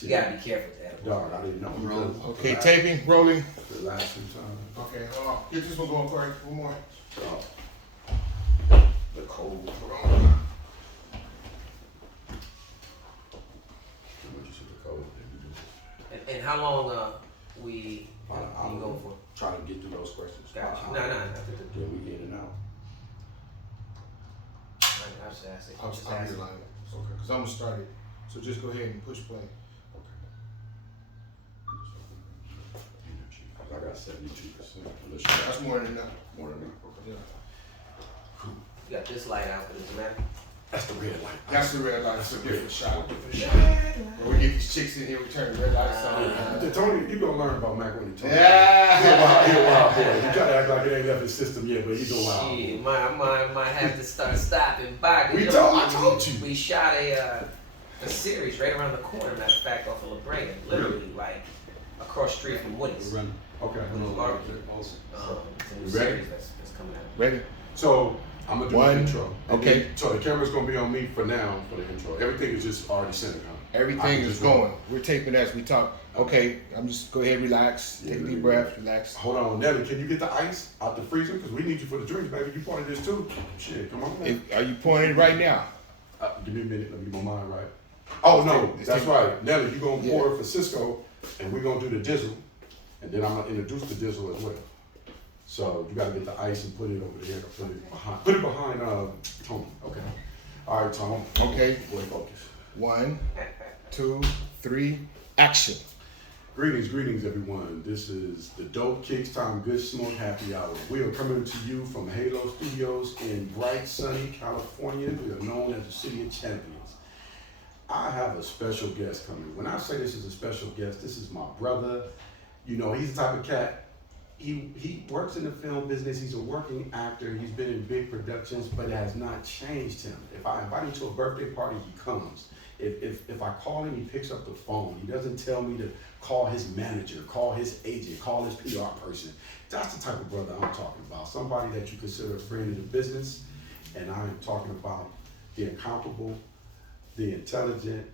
You gotta be careful with that. Dog, I didn't know. Rolling. Okay, taping, rolling. Relax some time. Okay, hold on. Get this one going, Corey. One more. The cold. And how long we you go for? Trying to get through those questions. Gotcha. No. Then we in and out. I just asked it. I'll realize it. Okay, because I'm gonna start it. So just go ahead and push play. I got 72%. That's more than enough. More than enough. Yeah. You got this light out for the dramatic. That's the red light. That's the red light. It's a different shot. Yeah. When we get these chicks in here, we turn the red lights on. Tony, you gonna learn about Mac when he talks. Yeah. He a wild boy. He try to act like it ain't left his system yet, but he's a wild boy. Shit, might have to start stopping by. I told you. We shot a series right around the corner. Matter of fact, off of La Brea, literally like across the street from Woody's. Okay. Woody's barbecue. It's a new series that's coming out. Ready? So I'm gonna do One. the intro. Okay. So the camera's gonna be on me for now for the intro. Everything is just already centered, huh? Everything is going. We're taping as we talk. Okay, I'm just go ahead, relax, take a deep breath, relax. Hold on, Nelly, can you get the ice out the freezer? Because we need you for the drinks, baby. You part of this too. Shit, come on, man. Are you pouring it right now? Give me a minute. Let me get my mind right. Oh no, that's right. Nelly, you gonna pour it for Cisco, and we're gonna do the dizzle, and then I'm gonna introduce the dizzle as well. So you gotta get the ice and put it over there. Put it behind Tony. Okay. All right, Tom. Okay. Boy, focus. 1, 2, 3, action. Greetings, everyone. This is the Dope Kicks Time Good Smoke Happy Hour. We are coming to you from Halo Studios in bright, sunny California. We are known as the City of Champions. I have a special guest coming. When I say this is a special guest, this is my brother. You know, he's the type of cat. He works in the film business. He's a working actor. He's been in big productions, but it has not changed him. If I invite him to a birthday party, he comes. If I call him, he picks up the phone. He doesn't tell me to call his manager, call his agent, call his PR person. That's the type of brother I'm talking about. Somebody that you consider a friend in the business. And I'm talking about the incomparable, the intelligent.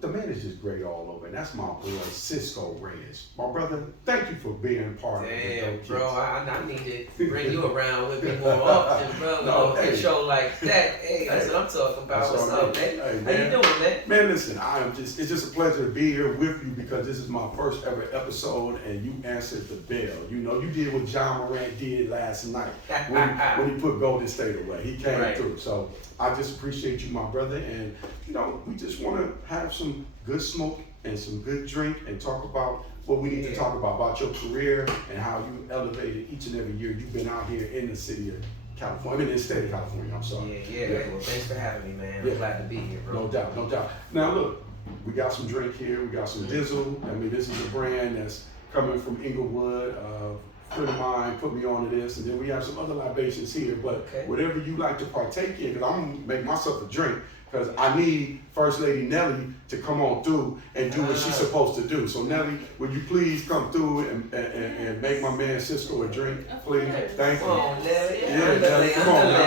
The man is just great all over, and that's my boy, Cisco Reyes. My brother, thank you for being part of the Damn, Dope bro, Kicks. I need to bring you around with me more often, bro. No, A hey. show like that. Hey, that's what I'm talking about. That's What's all up, right. man? Hey, How you doing, man? Man, listen, it's just a pleasure to be here with you because this is my first ever episode and you answered the bell. You know, you did what John Morant did last night when he put Golden State away. He came through. So I just appreciate you, my brother. And, you know, we just want to have some good smoke and some good drink and talk about what we need to talk about your career and how you elevated each and every year you've been out here in the city of California. I mean, in the state of California, I'm sorry. Yeah. Well, thanks for having me, man. I'm glad to be here, bro. No doubt. Now look, we got some drink here. We got some Dizzle. I mean, this is a brand that's coming from Inglewood. A friend of mine put me onto this, and then we have some other libations here. But whatever you like to partake in, because I'm gonna make myself a drink, because I need First Lady Nelly to come on through and do what she's supposed to do. So Nelly, would you please come through and make my man Cisco a drink, please? Thank you. Come on, Nelly. Yeah, Nelly, come on now.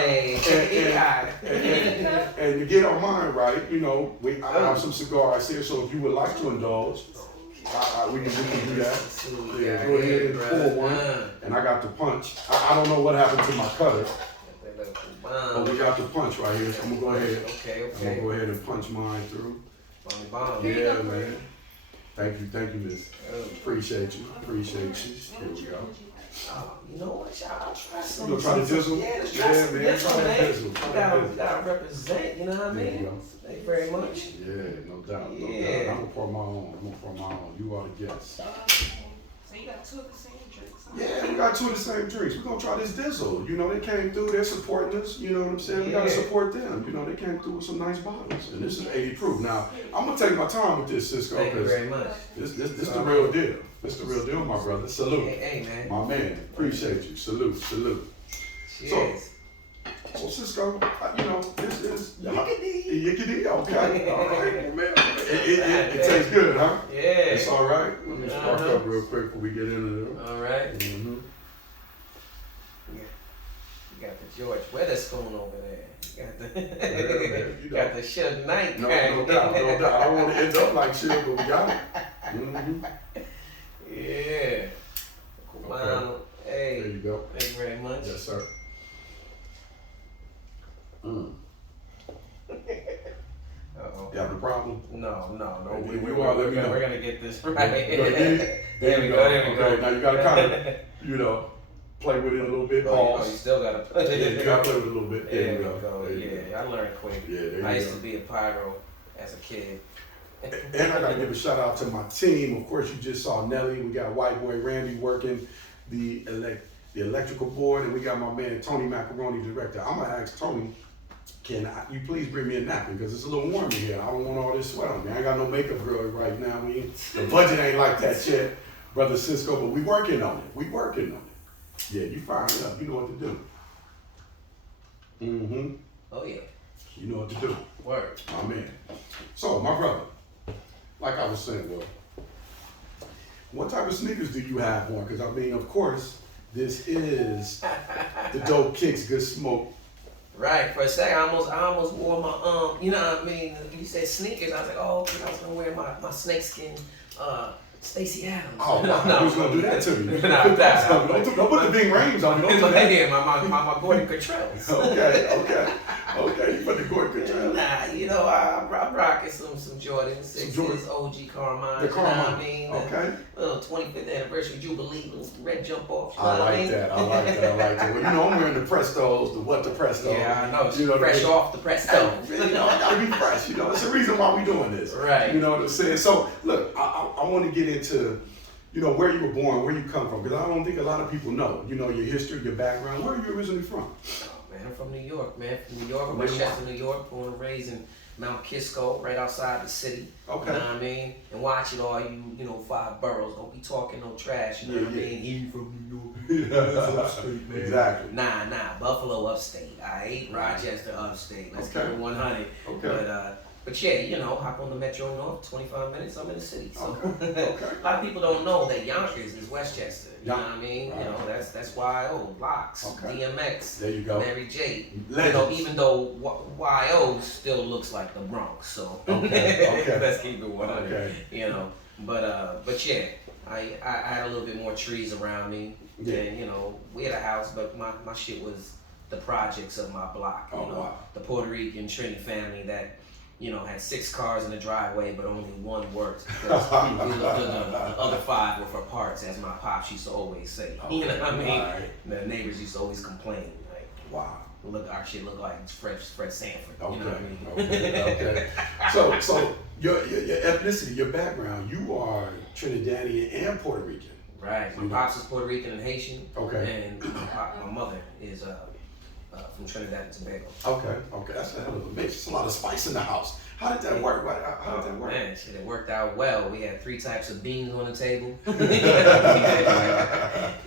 And to get our mind right, you know, I have some cigars here, so if you would like to indulge, we can do that. Yeah, go ahead and pour one. And I got the punch. I don't know what happened to my cutter, but we got the punch right here, so I'm gonna go ahead. I'm gonna go ahead and punch mine through. Yeah, man. Thank you, miss. Appreciate you. Here we go. You know what, y'all? I'll try some. You gonna try the Dizzle? Yeah, let's try some man. Try the man. Dizzle. Gotta represent, you know what I There you mean? go. Thank you very much. Yeah, no doubt. Yeah. I'm gonna pour my own. You are the guest. So you got 2 of the same drinks? Huh? Yeah, we got 2 of the same drinks. We're gonna try this Dizzle. You know, they came through, they're supporting us, you know what I'm saying? We gotta support them. You know, they came through with some nice bottles. And this is 80 proof. Now, I'm gonna take my time with this, Cisco, Thank you because very much. this the real deal. This the real deal, my brother. Salute. Hey, man. My man, appreciate you. Salute. Cheers. So Cisco, you know, this is Yickety. Yickety, okay. All right, man. It tastes good, huh? Yeah. It's all right. Let me spark up real quick before we get into it. All right. Mm-hmm. Yeah. You got the George Witherspoon over there. Got the, man, you know. got the Suge Knight. No doubt, no doubt. I don't want to end up like shit, but we got it. Mm-hmm. Yeah. Come on. Hey. There you go. Thank you very much. Yes, sir. Uh-oh. You have a problem? No. If you are, let me know. We're gonna get this right. There we go. Okay, now you gotta kind of, you know, play with it a little bit. Oh, Pause. you still gotta play with Yeah, it. you gotta play with it a little bit. There we go. There you Yeah, I learned quick. Yeah, there you I used go. to be a pyro as a kid. And I gotta give a shout out to my team. Of course, you just saw Nelly. We got White Boy Randy working the electrical board, and we got my man Tony Macaroni, director. I'm gonna ask Tony, can you please bring me a napkin because it's a little warm in here. I don't want all this sweat on me. I ain't got no makeup girl right now. The budget ain't like that yet, brother Cisco. But we working on it. Yeah, you fired it up. You know what to do. Mm-hmm. Oh yeah. You know what to do. Word. My man. So, my brother, like I was saying, Will, what type of sneakers do you have on? Because I mean, of course, this is the Dope Kicks Good Smoke. Right. For a second, I almost wore my you know what I mean? You said sneakers. I was like, oh, okay, I was gonna wear my snakeskin Stacey Adams. Oh, no, who's gonna do that to me? Don't put the big rings on me. Don't do that. Yeah, my Gordon Cottrells. Okay. You put the Gordon Cottrell. Nah, you know, I'm rocking some Jordans, sixes, OG Carmine. The Carmine. You know what I mean? Okay. Little 25th anniversary Jubilee, little red jump off. I like that. Well, you know, I'm wearing the Prestos, the Presto. Yeah, I know. You know, fresh off the Presto. You know, I gotta be fresh. You know, it's the reason why we doing this. Right. You know what I'm saying? So, look, I want to get into, you know, where you were born, where you come from, because I don't think a lot of people know, you know, your history, your background. Where are you originally from? Oh, man, I'm from New York, man. From New York, Westchester, New York, born and raised in Mount Kisco, right outside the city. Okay. You know what I mean? And watching all you know, 5 boroughs. Don't be talking no trash, you know what I mean? He from New York. Upstate, man. Exactly. Nah, Buffalo upstate. I Rochester upstate. Let's keep it 100. Okay. But yeah, you know, hop on the Metro North, 25 minutes, I'm in the city. So Okay. a lot of people don't know that Yonkers is Westchester. You know what I mean? Right. You know, that's YO, Locks, DMX, There you go. Mary J. Legends. You know, even though YO still looks like the Bronx. So Okay. let's keep it 100. Okay. You know, but yeah, I had a little bit more trees around me. Yeah. And you know, we had a house, but my shit was the projects of my block. You Oh, know, wow. the Puerto Rican Trinity family that, you know, had 6 cars in the driveway, but only 1 worked because the other 5 were for parts, as my pops used to always say. You know what I mean? Right. The neighbors used to always complain, like, Wow. look, our shit look like Fred Sanford. Okay. You know what I mean? Okay. So your ethnicity, your background, you are Trinidadian and Puerto Rican. Right. My pops is Puerto Rican and Haitian. Okay. And my mother is from Trinidad and Tobago. Okay, that's a hell of a mix. It's a lot of spice in the house. How did that work? How did that work? Man, shit, it worked out well. We had 3 types of beans on the table.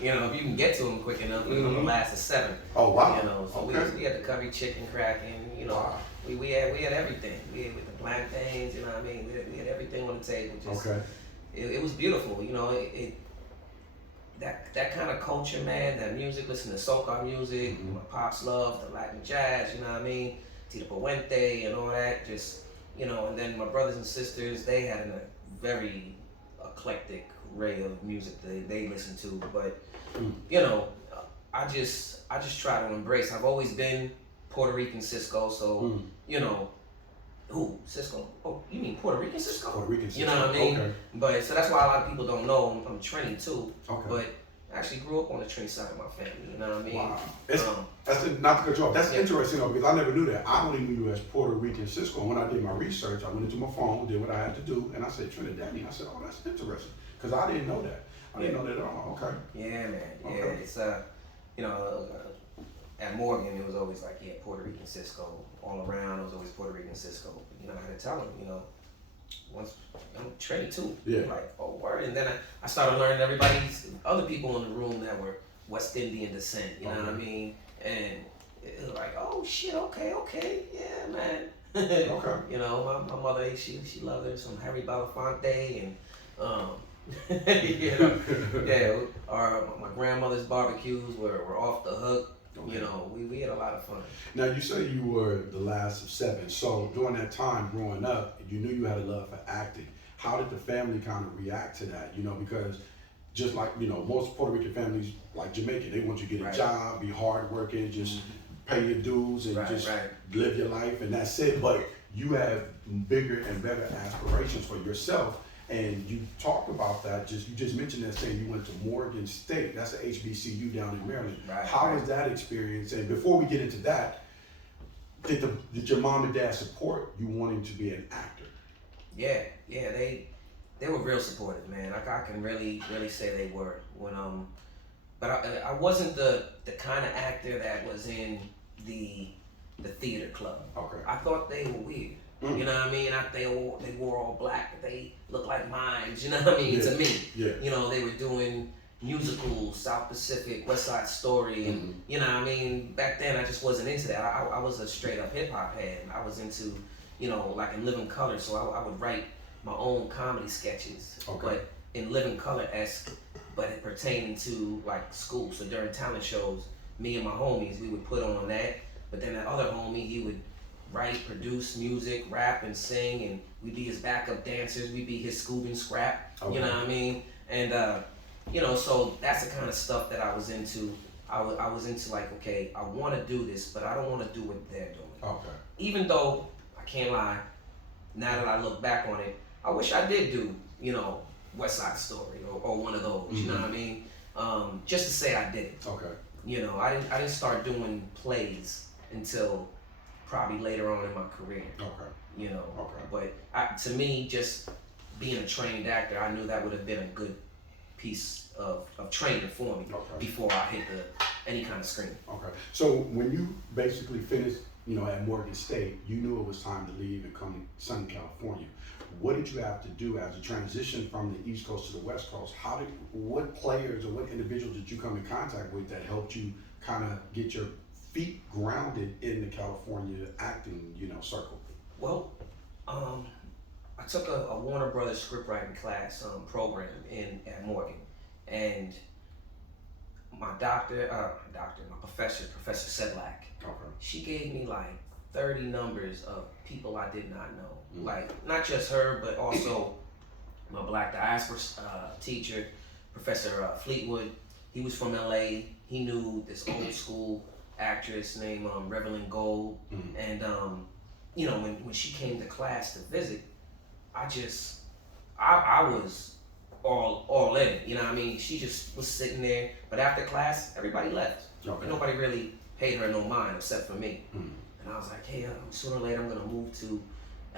You know, if you can get to them quick enough, we can last 7. Oh wow. You know, so we had the curry chicken cracking. You know, Wow. we had everything. We had with the plantains. You know what I mean? We had everything on the table. Just, it was beautiful. You know, that kind of culture, man. That music, listen to soca music. Mm-hmm. My pops loved the Latin jazz. You know what I mean? Tito Puente and all that. Just, you know, and then my brothers and sisters, they had a very eclectic array of music that they listened to. But you know, I just try to embrace. I've always been Puerto Rican Cisco, so you know, who Cisco? Oh, you mean Puerto Rican Cisco? Puerto Rican Cisco. You know what I mean? Okay. But so that's why a lot of people don't know I'm Trini too. Okay. But I actually grew up on the Trini side of my family. You know what I mean? Wow. That's not to cut you off. That's interesting though, because I never knew that. I only knew you as Puerto Rican Cisco. And when I did my research, I went into my phone, did what I had to do, and I said Trinidadian. I said, oh, that's interesting, because I didn't know that. I didn't know that at all. Okay. Yeah, man. Yeah, Okay. it's you know, at Morgan it was always like, yeah, Puerto Rican Cisco all around. It was always Puerto Rican Cisco. You know, I had to tell them, you know, once I'm Trini too. Yeah. Like, oh word. And then I started learning everybody's other people in the room that were West Indian descent. You know what I mean? And it was like, oh shit, okay, yeah, man. Okay. You know, my mother, she loved her some Harry Belafonte and you know, yeah, my grandmother's barbecues were off the hook. Okay. You know, we had a lot of fun. Now you say you were the last of 7. So during that time growing up, you knew you had a love for acting. How did the family kind of react to that? You know, because just like, you know, most Puerto Rican families, like Jamaican, they want you to get a Right. job, be hardworking, just pay your dues and Right, just right. live your life, and that's it. But you have bigger and better aspirations for yourself, and you talk about that. You just mentioned that saying you went to Morgan State. That's a HBCU down in Maryland. Right, How right. was that experience? And before we get into that, did your mom and dad support you wanting to be an actor? Yeah, they were real supportive, man. I can really say they were. But I wasn't the kind of actor that was in the theater club. Okay. I thought they were weird. You know what I mean? They wore all black, but they looked like mimes. You know what I mean? Yeah. To me, Yeah. you know, they were doing musicals, South Pacific, West Side Story, and you know what I mean. Back then, I just wasn't into that. I was a straight up hip hop head. I was into, you know, like in living color. So I would write my own comedy sketches, Okay. but in living color-esque, but it pertaining to like school. So during talent shows, me and my homies, we would put on that. But then that other homie, he would write, produce music, rap, and sing, and we'd be his backup dancers. We'd be his Scoob and Scrap. Okay. You know what I mean? And you know, so that's the kind of stuff that I was into. I was into like, okay, I want to do this, but I don't want to do what they're doing. Okay. Even though I can't lie, now that I look back on it, I wish I did do, you know, West Side Story or one of those. You know what I mean? Just to say I did it. Okay. You know, I didn't start doing plays until probably later on in my career. Okay. You know. Okay. But to me, just being a trained actor, I knew that would have been a good piece of training for me Okay. before I hit any kind of screen. Okay. So when you basically finished, you know, at Morgan State, you knew it was time to leave and come to sunny California. What did you have to do as a transition from the East Coast to the West Coast? What players or what individuals did you come in contact with that helped you kind of get your feet grounded in the California acting, you know, circle? Well, I took a Warner Brothers scriptwriting class program at Morgan, and my professor, Professor Sedlak, Okay. she gave me like 30 numbers of people I did not know. Like, not just her, but also my black diaspora teacher, Professor Fleetwood. He was from LA. He knew this old school actress named Revelyn Gold. And, you know, when she came to class to visit, I was all in, you know what I mean? She just was sitting there, but after class, everybody left. Okay. And nobody really paid her no mind except for me. And I was like, hey, sooner or later I'm gonna move to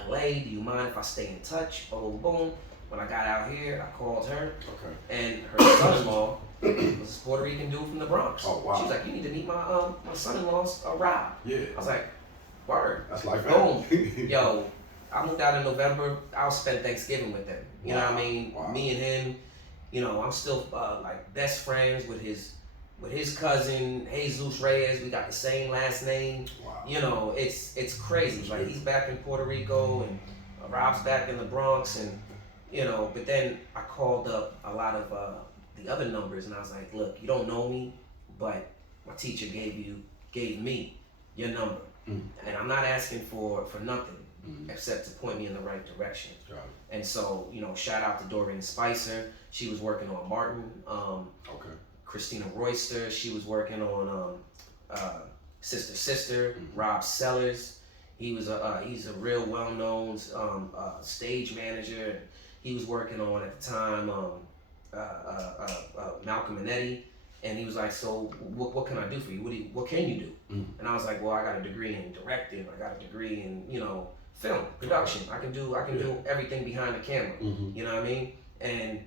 LA. Do you mind if I stay in touch? Boom, boom. When I got out here, I called her, Okay. and her son-in-law was a Puerto Rican dude from the Bronx. Oh, wow. She was like, you need to meet my son-in-law's Rob. Yeah. I was like, word. That's like Boom. that. Yo, I moved out in November. I'll spend Thanksgiving with them. You know what I mean? Wow. Me and him, you know, I'm still like best friends with his cousin, Jesus Reyes. We got the same last name. Wow. You know, it's crazy. Like, he's back in Puerto Rico, and Rob's back in the Bronx, and you know. But then I called up a lot of the other numbers, and I was like, look, you don't know me, but my teacher gave me your number, and I'm not asking for nothing except to point me in the right direction. Got it. And so, you know, shout out to Doreen Spicer. She was working on Martin. Okay. Christina Royster, she was working on Sister. Rob Sellers, he's a real well-known stage manager. He was working on at the time Malcolm and Eddie, and he was like, so what can I do for you? What can you do? And I was like, well, I got a degree in directing. I got a degree in, you know, film production. I can do everything behind the camera. You know what I mean?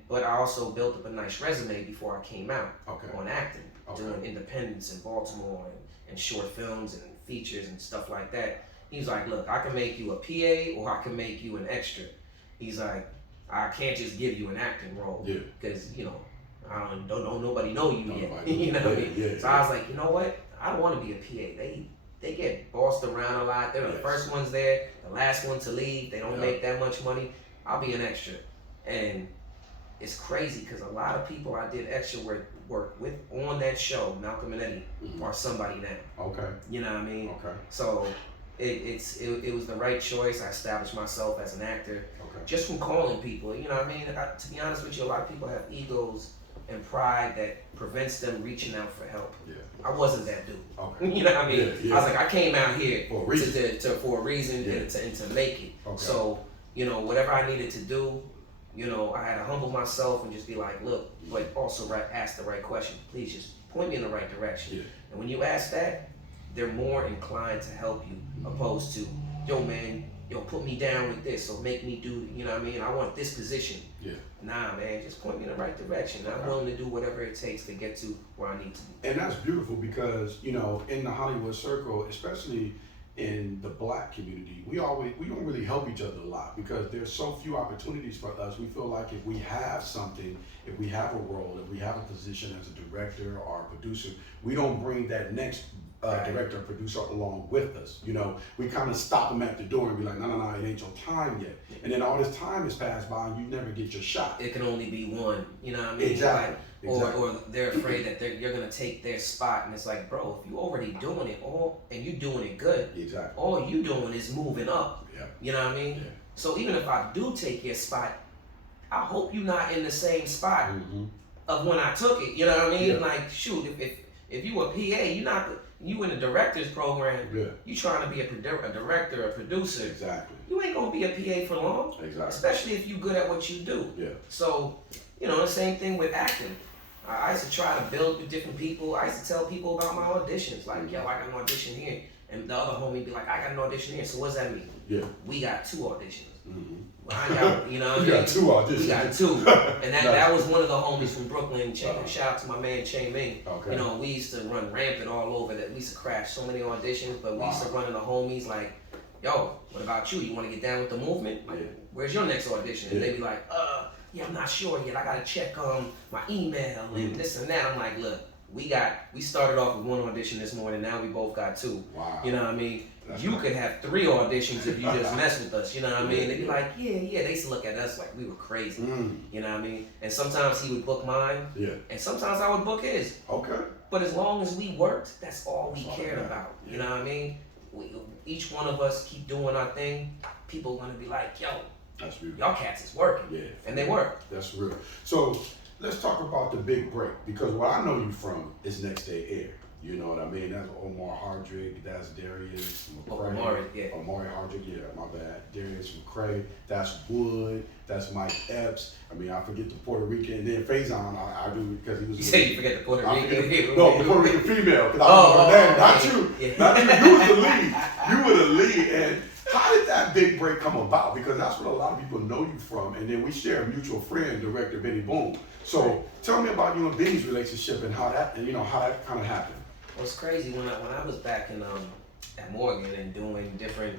But I also built up a nice resume before I came out on acting, doing independents in Baltimore and short films and features and stuff like that. He's like, look, I can make you a PA or I can make you an extra. He's like, I can't just give you an acting role because, you know, I don't nobody know you yet. You know what I mean? So I was like, you know what? I don't want to be a PA. They get bossed around a lot. They're the first ones there, the last one to leave. They don't make that much money. I'll be an extra. And it's crazy because a lot of people I did extra work with on that show, Malcolm and Eddie, are somebody now. Okay. You know what I mean? Okay. So it was the right choice. I established myself as an actor Okay. just from calling people. You know what I mean? To be honest with you, a lot of people have egos and pride that prevents them reaching out for help. Yeah. I wasn't that dude. Okay. You know what I mean? Yeah. I was like, I came out here For a reason. for a reason Yeah. and to make it. Okay. So, you know, whatever I needed to do, you know, I had to humble myself and just be like, look, but also ask the right question. Please just point me in the right direction. Yeah. And when you ask that, they're more inclined to help you opposed to, yo man, put me down with this or make me do, you know what I mean? I want this position. Yeah. Nah, man, just point me in the right direction. I'm willing to do whatever it takes to get to where I need to be. And that's beautiful because, you know, in the Hollywood circle, especially in the black community, we don't really help each other a lot because there's so few opportunities for us. We feel like if we have something, if we have a role, if we have a position as a director or a producer, we don't bring that next director or producer along with us. You know, we kind of stop them at the door and be like, no, it ain't your time yet. And then all this time has passed by and you never get your shot. It can only be one, you know what I mean? Exactly. Like, or they're afraid that you're gonna take their spot, and it's like, bro, if you already doing it and you doing it good, Exactly. all you doing is moving up. Yeah. You know what I mean? Yeah. So even if I do take your spot, I hope you're not in the same spot of when I took it. You know what I mean? Yeah. Like, shoot, if you a PA, you in the director's program, Yeah. you trying to be a director, a producer. Exactly. You ain't gonna be a PA for long. Exactly. Especially if you good at what you do. Yeah. So, you know, the same thing with acting. I used to try to build with different people. I used to tell people about my auditions. Like, yo, I got an audition here. And the other homie be like, I got an audition here. So what's that mean? Yeah. We got 2 auditions. Mm-hmm. Well, I got, you know what I You mean? got 2 auditions. We got 2. And that was one of the homies from Brooklyn. Shout out to my man, Che Ming. Okay. You know, we used to run rampant all over that. We used to crash so many auditions, but we used to run into homies like, yo, what about you? You want to get down with the movement? Like, where's your next audition? And they be like, yeah, I'm not sure yet. I gotta check my email and this and that. I'm like, look, we started off with 1 audition this morning. Now we both got 2. Wow. You know what I mean? That's you cool. could have 3 auditions if you just mess with us. You know what I mean? They'd be like, yeah. They used to look at us like we were crazy. You know what I mean? And sometimes he would book mine. Yeah. And sometimes I would book his. Okay. But as long as we worked, that's all we That's all cared that about. matters. You know what I mean? Each one of us keep doing our thing. People are gonna be like, yo, That's beautiful. y'all cats is working. Yeah. And they work. That's real. So let's talk about the big break because what I know you from is Next Day Air. You know what I mean? That's Omar Hardrick, that's Darius McCray. Omari Hardrick, yeah, my bad. Darius McCray, that's Wood, that's Mike Epps. I mean, I forget the Puerto Rican, and then Faison, I do because he was. You say you forget the Puerto Rican? No, the Puerto Rican female, because I was her name. Not you. Yeah. Not you. You was the lead. You were the lead. And how did that big break come about? Because that's what a lot of people know you from. And then we share a mutual friend, director Benny Boom. So tell me about you and Benny's relationship and how that kind of happened. Well, it's crazy when I was back in at Morgan and doing different,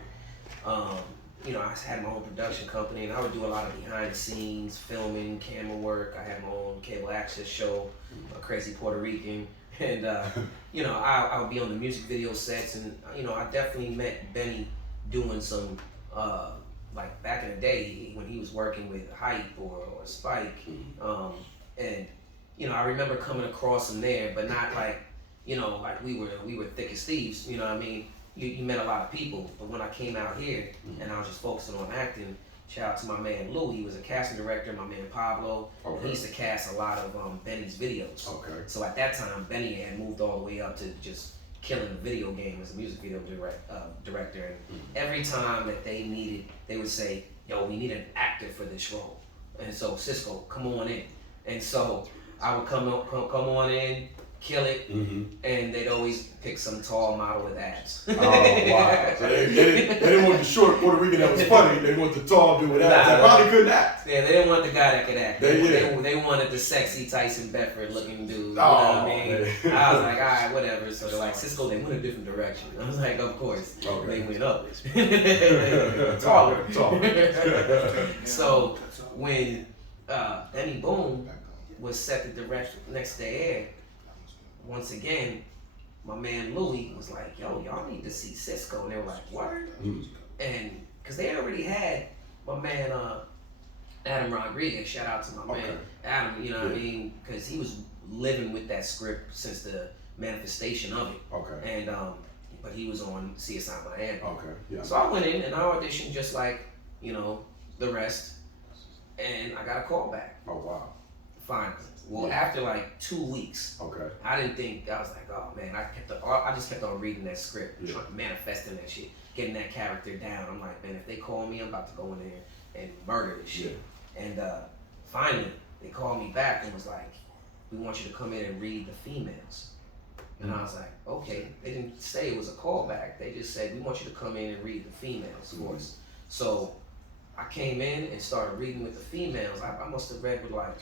you know, I had my own production company and I would do a lot of behind the scenes, filming, camera work. I had my own cable access show, a Crazy Puerto Rican, and you know, I would be on the music video sets, and you know, I definitely met Benny doing some like back in the day when he was working with Hype or Spike, and you know, I remember coming across him there, but not like. You know, like we were thick as thieves, you know what I mean? You met a lot of people, but when I came out here and I was just focusing on acting, shout out to my man Lou, he was a casting director, my man Pablo, he used to cast a lot of Benny's videos. Okay. So at that time, Benny had moved all the way up to just killing the video game as a music video director, and every time that they needed, they would say, yo, we need an actor for this role. And so Cisco, come on in. And so I would come on in, kill it, and they'd always pick some tall model with abs. Oh, wow. So they didn't want the short Puerto Rican that was funny. They want the tall dude with abs that probably couldn't act. Yeah, they didn't want the guy that could act. They Yeah. wanted the sexy Tyson Bedford looking dude. You know what I mean? I was like, all right, whatever. So they're like, Cisco, they went a different direction. I was like, of course. Okay. They went up. Taller. So when Benny Boom was set to direct Next Day Air, once again, my man Louis was like, yo, y'all need to see Cisco. And they were like, what? And, because they already had my man Adam Rodriguez. Shout out to my man Adam. You know what I mean? Because he was living with that script since the manifestation of it. Okay. And but he was on CSI Miami. Okay. Yeah. So I went in and I auditioned just like the rest, and I got a call back. Oh wow. Finally. Well, after like 2 weeks. Okay. I didn't think, I was like, oh man, I just kept on reading that script, manifesting that shit, getting that character down. I'm like, man, if they call me, I'm about to go in there and murder this shit. And finally, they called me back and was like, we want you to come in and read the females. And I was like, okay. They didn't say it was a callback. They just said, we want you to come in and read the females for us. So I came in and started reading with the females. I must have read with like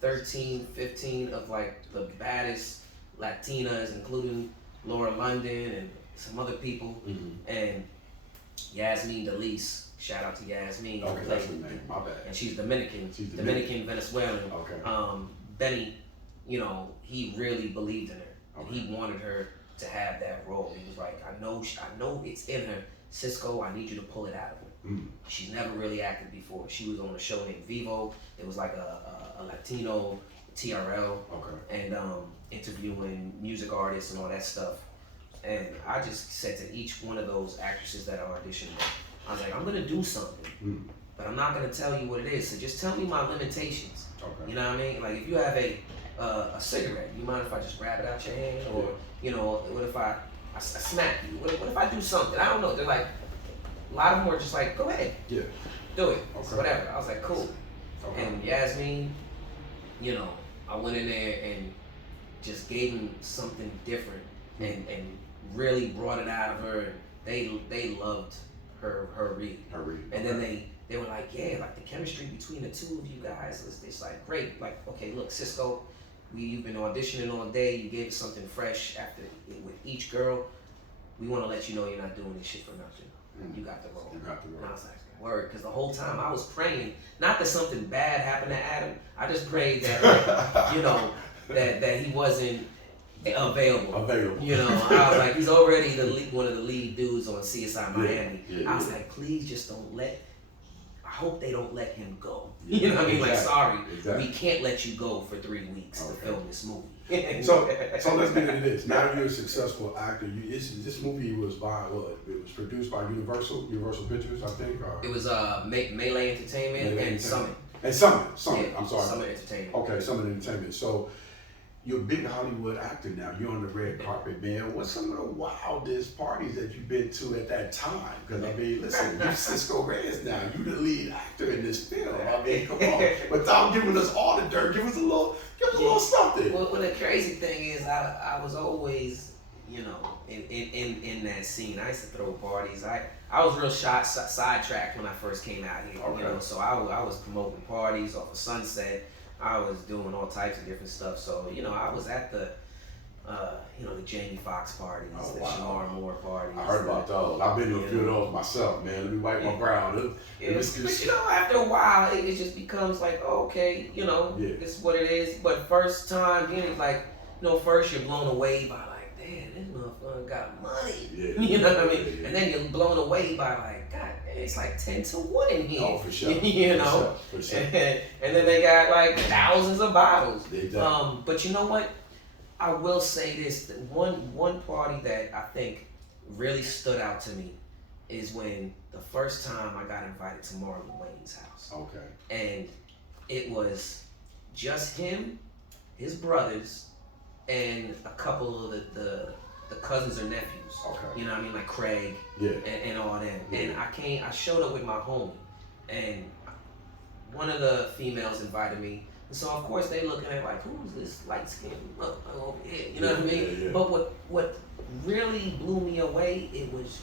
13, 15 of like the baddest Latinas, including Laura London and some other people. And Yasmin Delise, shout out to Yasmin. Okay, that's her name. My bad. And she's Dominican, Venezuelan. Okay. Benny, he really believed in her. And he wanted her to have that role. He was like, I know it's in her. Cisco, I need you to pull it out of her. She's never really acted before. She was on a show named Vivo. It was like a Latino TRL. And interviewing music artists and all that stuff. And I just said to each one of those actresses that I auditioned with, I was like, I'm gonna do something, but I'm not gonna tell you what it is. So just tell me my limitations. You know what I mean? Like if you have a cigarette, you mind if I just grab it out your hand? Or what if I smack you? What if I do something? I don't know. They're like, a lot of them were just like, go ahead, do it, whatever. I was like, cool. And Yasmin, I went in there and just gave them something different and really brought it out of her. And they loved her read. And then they were like, yeah, like the chemistry between the two of you guys is it's like great. Like, okay, look, Cisco, you've been auditioning all day. You gave us something fresh after with each girl. We want to let you know you're not doing this shit for nothing. You got the role. And I was like, word, because the whole time I was praying, not that something bad happened to Adam. I just prayed that, that he wasn't available. I was like, he's already one of the lead dudes on CSI Miami. I was like, please just I hope they don't let him go. You know what I mean? Like, sorry, we can't let you go for 3 weeks to film this movie. So let's get into this. Now you're a successful actor. This movie was it was produced by Universal Pictures, I think. It was Melee Entertainment and Summit. And Summit. Yeah, I'm sorry. Summit Entertainment. Okay, Summit Entertainment. So you're a big Hollywood actor now. You're on the red carpet, man. What's some of the wildest parties that you've been to at that time? Because I mean, listen, you're Cisco Reyes now. You're the lead actor in this film. I mean, come on. Without giving us all the dirt, give us a little something. Well, the crazy thing is, I was always, in that scene. I used to throw parties. I was real sidetracked when I first came out here. So I was promoting parties off of Sunset. I was doing all types of different stuff. So, I was at the Jamie Foxx parties, the Shamar Moore parties. I heard about those. I've been to a few of those myself, man. Let me wipe my brow. But after a while, it just becomes like, okay, this is what it is. But first time, like, first you're blown away by like, damn, this motherfucker got money. You know what I mean? And then you're blown away by like, God, it's like 10-1 in here. Oh, for sure. For sure. And then they got like thousands of bottles. Exactly. But you know what? I will say this: that one party that I think really stood out to me is when the first time I got invited to Marlon Wayne's house. Okay. And it was just him, his brothers, and a couple of the cousins or nephews. Okay. You know what I mean? Like Craig and all them. Yeah. And I showed up with my homie. And one of the females invited me. And so of course they looking at like, who's this light skinned motherfucker over here? You know what I mean? Yeah. But what really blew me away, it was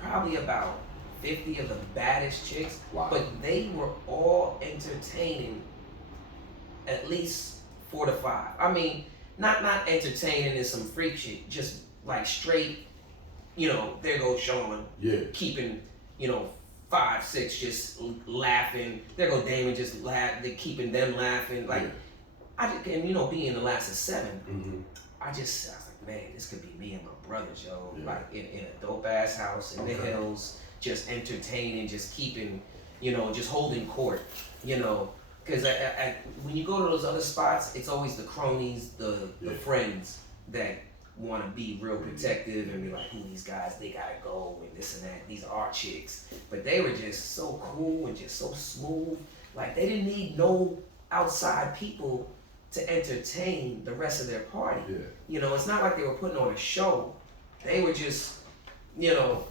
probably about 50 of the baddest chicks. Wow. But they were all entertaining at least 4 to 5. I mean, not entertaining in some freak shit, just like straight, there goes Sean. Yeah. Keeping, 5, 6 just laughing. There go Damon just they're keeping them laughing. Like, and being the last of 7, I was like, man, this could be me and my brothers, yo. Yeah. Like in a dope ass house in the hills, just entertaining, just keeping, just holding court. you know, because when you go to those other spots, it's always the cronies, the friends that want to be real protective and be like, who these guys, they gotta go and this and that. These are our chicks. But they were just so cool and just so smooth. Like they didn't need no outside people to entertain the rest of their party. Yeah. You know, it's not like they were putting on a show. They were just, you know,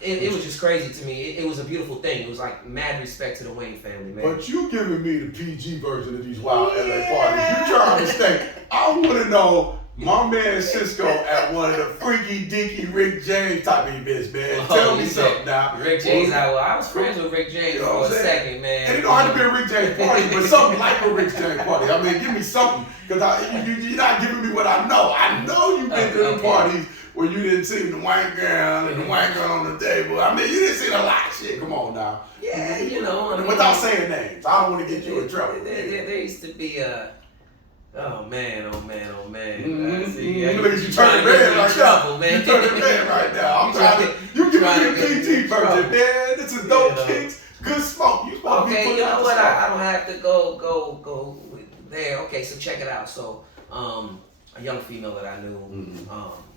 it was just crazy to me. It was a beautiful thing. It was like mad respect to the Wayne family, man. But you giving me the PG version of these wild LA parties. You trying to stay. I want to know my man Cisco at one of the freaky deaky Rick James type of events, man. Tell me something now. Rick James, I was friends with Rick James for a second, man. And it don't have to be a Rick James party, but something like a Rick James party. I mean, give me something, because you're not giving me what I know. I know you've been to the parties where you didn't see the white girl and the white girl on the table. I mean, you didn't see a lot of shit. Come on now. Yeah, you know. I mean, without saying names, I don't want to get you in trouble. There used to be a. Oh man. Mm-hmm. See, look at you turning red right trouble, now. Man. You turning red right now. I'm trying to. You give me a PG version, man. This is dope kicks, good smoke. You supposed to be putting you know out what? the I don't have to go there. Okay, so check it out. So, a young female that I knew,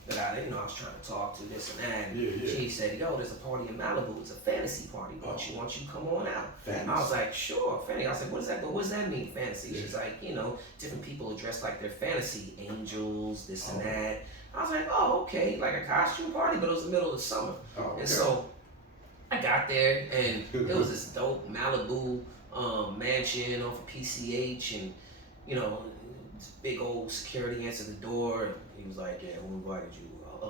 that I didn't know, I was trying to talk to, this and that. Yeah. She said, "Yo, there's a party in Malibu. It's a fantasy party. Why don't you come on out?" Fantasy. And I was like, "Sure, fantasy." I was like, "What is that? But what does that mean, fantasy?" She's like, "You know, different people are dressed like their fantasy angels, this and that." I was like, "Oh, okay, like a costume party," but it was the middle of the summer, and so I got there, and it was this dope Malibu mansion off of PCH, and you know, this big old security answered the door, and he was like, "Yeah, who invited you?"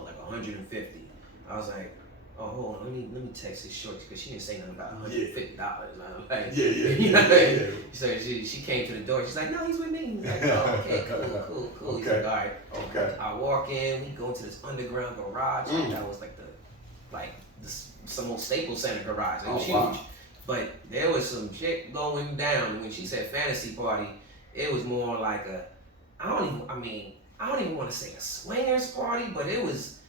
Like 150. I was like, "Oh, hold on, let me text this short," because she didn't say nothing about $150. I was like, you know what I mean? So she came to the door. She's like, "No, he's with me." He's like, "Oh, okay, cool." He's like, "All right." Okay. I walk in. We go into this underground garage. That was like some old Staples Center garage. It was huge. Wow. But there was some shit going down. When she said fantasy party, it was more like I don't even want to say a swingers party, but it was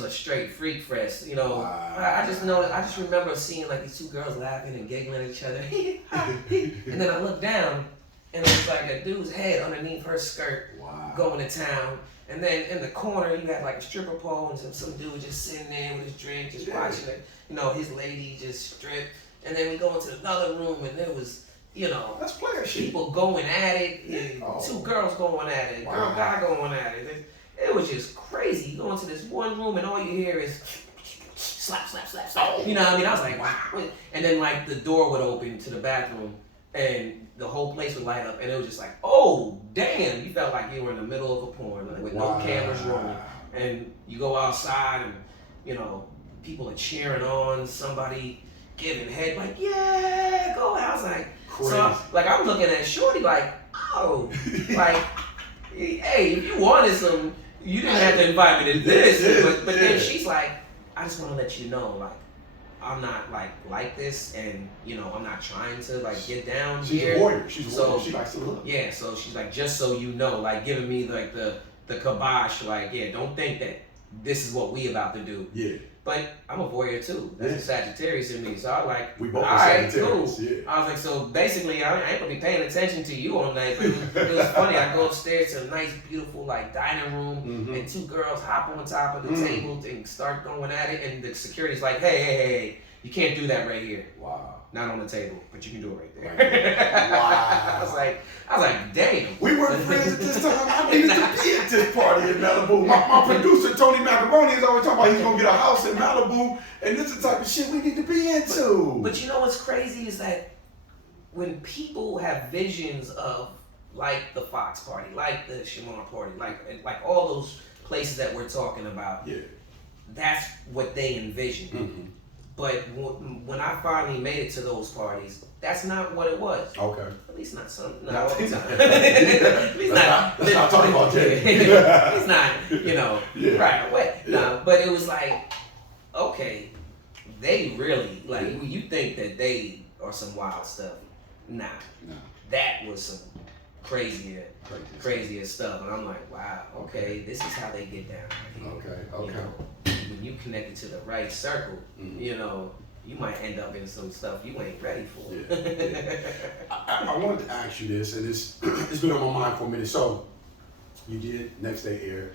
a straight freak fest, you know. Wow. I just remember seeing like these two girls laughing and giggling at each other, and then I looked down, and it was like a dude's head underneath her skirt, going to town. And then in the corner, you had like a stripper pole and some dude just sitting there with his drink, just watching it. You know, his lady just stripped. And then we go into another room, and there was, you know, that's player shit. People going at it, two girls going at it, girl guy going at it. It was just crazy. You go into this one room, and all you hear is slap, slap, slap, slap. You know what I mean? I was like, wow. And then like the door would open to the bathroom, and the whole place would light up, and it was just like, oh damn! You felt like you were in the middle of a porn, like, with no cameras rolling. And you go outside, and you know, people are cheering on somebody giving head, like, yeah, go ahead. I was like, crazy. So I'm looking at Shorty like, oh, like, hey, if you wanted some, you didn't have to invite me to this. But then she's like, I just want to let you know, like, I'm not like this, and you know, I'm not trying to like get down here. She's a warrior. She's a warrior. She likes to look. Yeah, so she's like, just so you know, like giving me like the kibosh, like, yeah, don't think that this is what we about to do. Yeah. But I'm a voyeur too. That's a Sagittarius in me. So I was like, we both all right, Sagittarius, cool. Yeah. I was like, so basically, I ain't gonna be paying attention to you all night. But it was funny. I go upstairs to a nice, beautiful like dining room, and two girls hop on top of the table and start going at it. And the security's like, hey, you can't do that right here. Wow. Not on the table, but you can do it right there. Wow. I was like, damn. We weren't friends at this time. I needed to be at this party in Malibu. My producer, Tony Macaroni, is always talking about he's going to get a house in Malibu, and this is the type of shit we need to be into. But you know what's crazy is that when people have visions of, like the Fox party, like the Shimon party, like all those places that we're talking about, that's what they envision. But when I finally made it to those parties, that's not what it was. Okay. At least not all the time. At least let's not talk about Jay. It's not, you know, right away. Yeah. No, but it was like, okay, they really, like, you think that they are some wild stuff. Nah. That was some crazier stuff. And I'm like, wow, okay, this is how they get down. Okay. You know, when you connected to the right circle, you know, you might end up in some stuff you ain't ready for. Yeah. I wanted to ask you this, and it's been on my mind for a minute. So you did Next Day Air,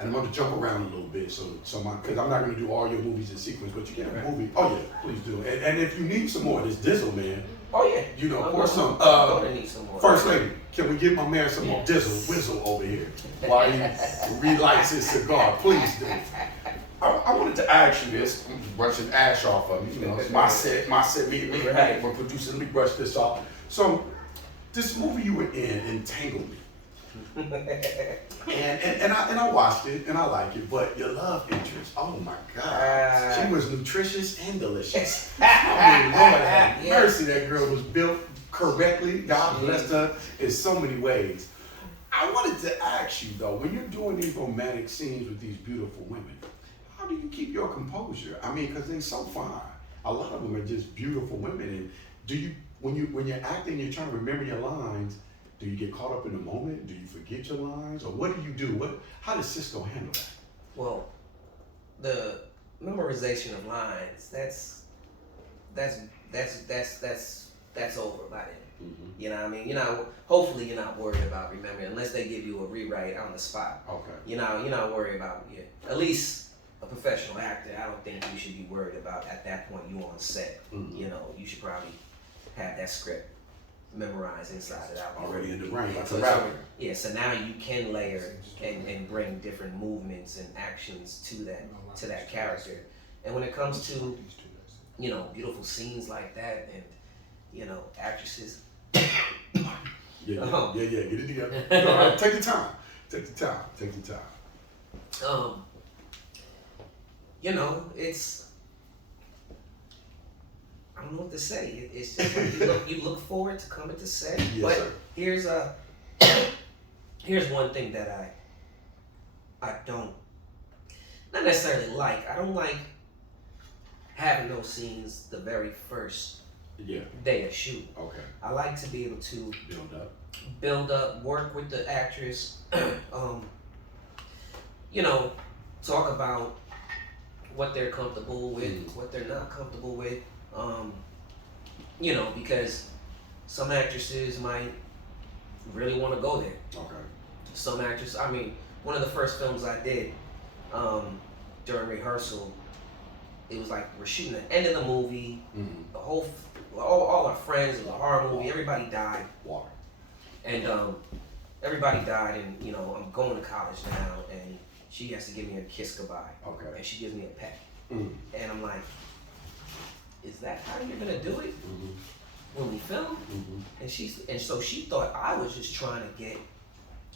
and I'm going to jump around a little bit, because I'm not going to do all your movies in sequence, but you get a movie. Oh yeah, please do. And if you need some more, this Dizzle man. Oh yeah. You know, pour some. I'm gonna need some more. First lady, can we give my man some more whizzle over here while he relights his cigar? Please do. I wanted to ask you this. I'm just brushing ash off of me. You know, it's my set. Me, Right. we're producing. Let me brush this off. So, this movie you were in, Entangled Me. and I watched it and I like it, but your love interest, oh my God, she was nutritious and delicious. I mean, Lord have mercy, that girl was built correctly. God blessed her in so many ways. I wanted to ask you though, when you're doing these romantic scenes with these beautiful women, how do you keep your composure? I mean, because they're so fine. A lot of them are just beautiful women, and do you, when you're acting, you're trying to remember your lines. Do you get caught up in the moment? Do you forget your lines? Or what do you do? How does Cisco handle that? Well, the memorization of lines, that's over by then. Mm-hmm. You know what I mean? Hopefully you're not worried about remembering unless they give you a rewrite on the spot. Okay. You're not worried about at least a professional actor, I don't think you should be worried about at that point you on set. Mm-hmm. You know, you should probably have that script memorized inside and out. Already in the brain, like So a rapper. yeah, so now you can layer and bring different movements and actions to that character. And when it comes to, beautiful scenes like that and, actresses. Yeah. Get it together. All right, take the time. It's, I don't know what to say. It's just like you look forward to coming to set. Yes, but sir. here's one thing that I don't, not necessarily like. I don't like having those scenes the very first day of shoot. Okay. I like to be able to build up, work with the actress, talk about what they're comfortable with, what they're not comfortable with. Because some actresses might really want to go there. Okay. Some actresses, one of the first films I did during rehearsal, it was like we're shooting the end of the movie, the whole, all our friends, it was a horror movie, everybody died. Water. And everybody died, and I'm going to college now, and she has to give me a kiss goodbye. Okay. And she gives me a peck. Mm. And I'm like, is that how you're gonna do it when we film? And so she thought I was just trying to get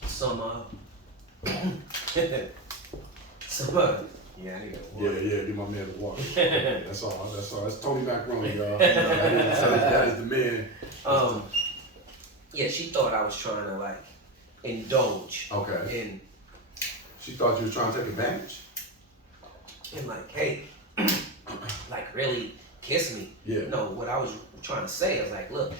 some yeah, I need a water. Yeah, give my man the water. That's all. That's Tony Macaroni, y'all. That is the man. Yeah, she thought I was trying to like indulge. Okay. In She thought you was trying to take advantage. and like, hey, like really kiss me. Yeah. No, what I was trying to say is like, look,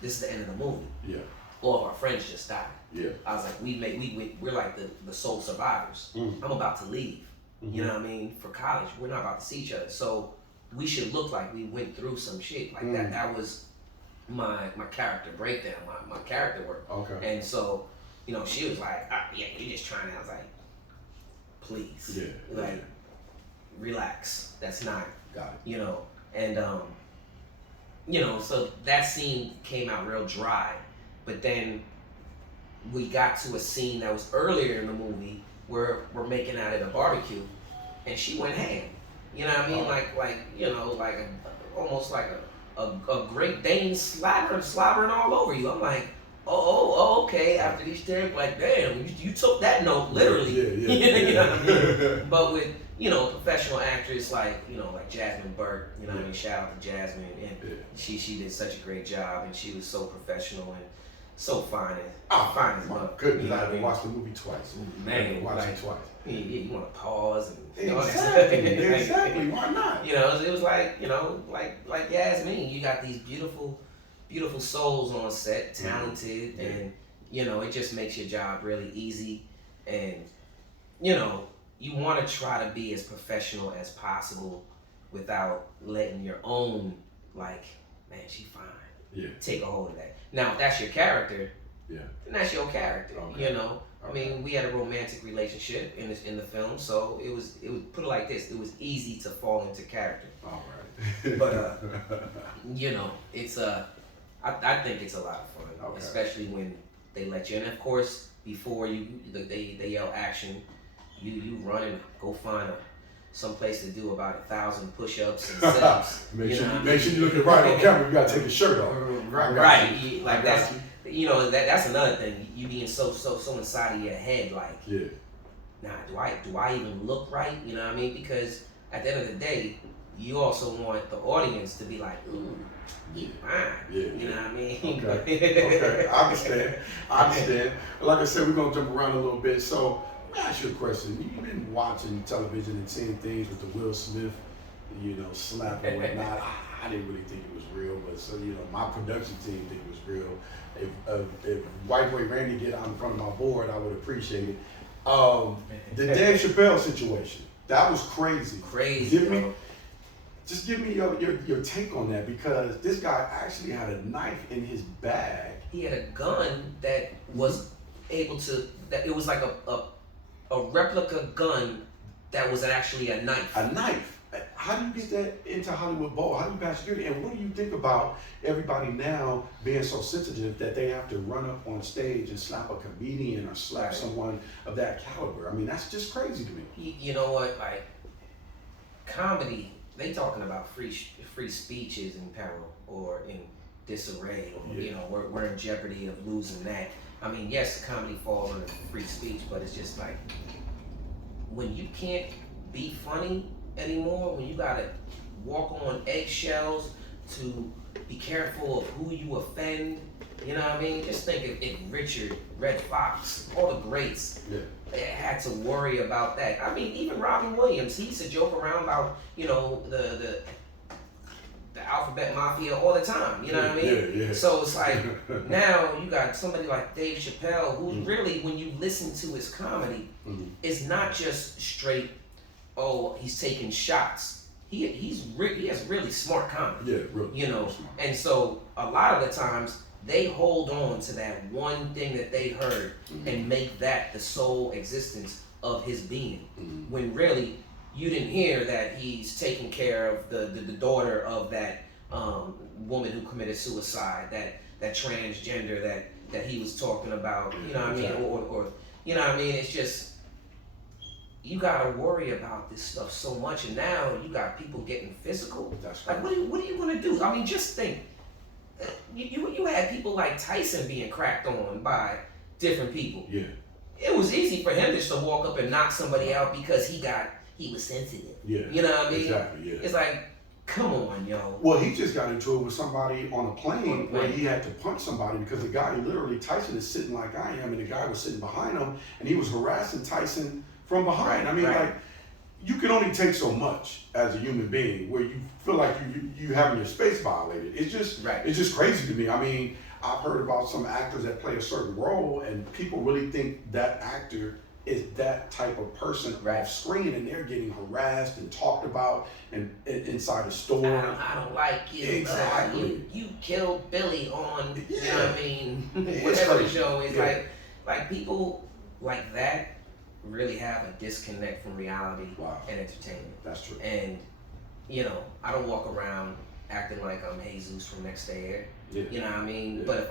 this is the end of the movie. Yeah. All of our friends just died. Yeah. I was like, we're like the sole survivors. I'm about to leave. You know what I mean? For college, we're not about to see each other. So we should look like we went through some shit like that. That was my character breakdown, my character work. Okay. And so, she was like, yeah, you're just trying to. I was like, please. Yeah. Like, relax. That's not. Got it. And so that scene came out real dry. But then we got to a scene that was earlier in the movie where we're making out at a barbecue, and she went ham. You know what I mean? Almost like a Great Dane slobbering all over you. I'm like, oh, okay. After these things, like, damn, you took that note literally. Yeah. You know what I mean? But with professional actress like Jasmine Burke, you know what I mean? Shout out to Jasmine, and she did such a great job, and she was so professional and so fine as my fuck. goodness, I had to watch the movie twice. Man, watch it twice. You want to pause and Exactly. Why not? It was like like Yasmin. You got these beautiful souls on set, talented, and it just makes your job really easy. And you want to try to be as professional as possible, without letting your own, like, man, she fine. Yeah. Take a hold of that. Now, if that's your character, Yeah. then that's your character. Okay. You know, I mean, we had a romantic relationship in the film, so it was put it like this: it was easy to fall into character. All right. But you know, it's I think it's a lot of fun, Okay. especially when they let you. And of course, before they yell action, you run and go find some place to do about 1,000 push-ups and sit-ups. Make sure you look at right on camera. You gotta take your shirt off. Right. Like that's you know that's another thing. You being so inside of your head, like, Yeah. nah, do I even look right? You know what I mean? Because at the end of the day, you also want the audience to be like, ooh, you fine. Yeah. You know what I mean? Okay. I understand. Like I said, we're gonna jump around a little bit. So let me ask you a question. You've been watching television and seeing things with the Will Smith, slap and whatnot. I didn't really think it was real, but so my production team think it was real. If White Boy Randy get out in front of my board, I would appreciate it. The Dave Chappelle situation, that was crazy. Crazy. Just give me your take on that, because this guy actually had a knife in his bag. He had a gun that was able to. That it was like a replica gun that was actually a knife. A knife. How do you get that into Hollywood Bowl? How do you pass security? And what do you think about everybody now being so sensitive that they have to run up on stage and slap a comedian or slap someone of that caliber? I mean, that's just crazy to me. You know what? Like, comedy, they talking about free speech is in peril or in disarray, or we're in jeopardy of losing that. I mean, yes, comedy falls under free speech, but it's just like, when you can't be funny anymore, when you gotta walk on eggshells to be careful of who you offend, you know what I mean? Just think if Richard, Red Fox, all the greats, they had to worry about that. I mean, even Robin Williams, he used to joke around about, the alphabet mafia all the time, you know what I mean? Yeah. So it's like, now you got somebody like Dave Chappelle, who really, when you listen to his comedy, it's not just straight, oh, he's taking shots. He has really smart comedy. Yeah, really. And so a lot of the times they hold on to that one thing that they heard and make that the sole existence of his being. When really you didn't hear that he's taking care of the daughter of that woman who committed suicide, that transgender that he was talking about, you know what I mean? Or you know what I mean? It's just, you gotta worry about this stuff so much, and now you got people getting physical. That's like, what are you gonna do? I mean, just think. You had people like Tyson being cracked on by different people. Yeah. It was easy for him just to walk up and knock somebody out because he was sensitive. Yeah. You know what I mean? Exactly. Yeah. It's like, come on, yo. Well, he just got into it with somebody on a plane where he had to punch somebody because the guy Tyson is sitting like I am, and the guy was sitting behind him, and he was harassing Tyson from behind. I mean, like, you can only take so much as a human being where you feel like you having your space violated. It's just crazy to me. I mean, I've heard about some actors that play a certain role, and people really think that actor is that type of person off screen, and they're getting harassed and talked about and inside a store. I don't like you. Exactly. You killed Billy on, you know what I mean? It's Whatever the crazy. show is. Like people like that really have a disconnect from reality and entertainment. That's true. And I don't walk around acting like I'm Jesus from next day air. Yeah. You know what I mean? Yeah. But if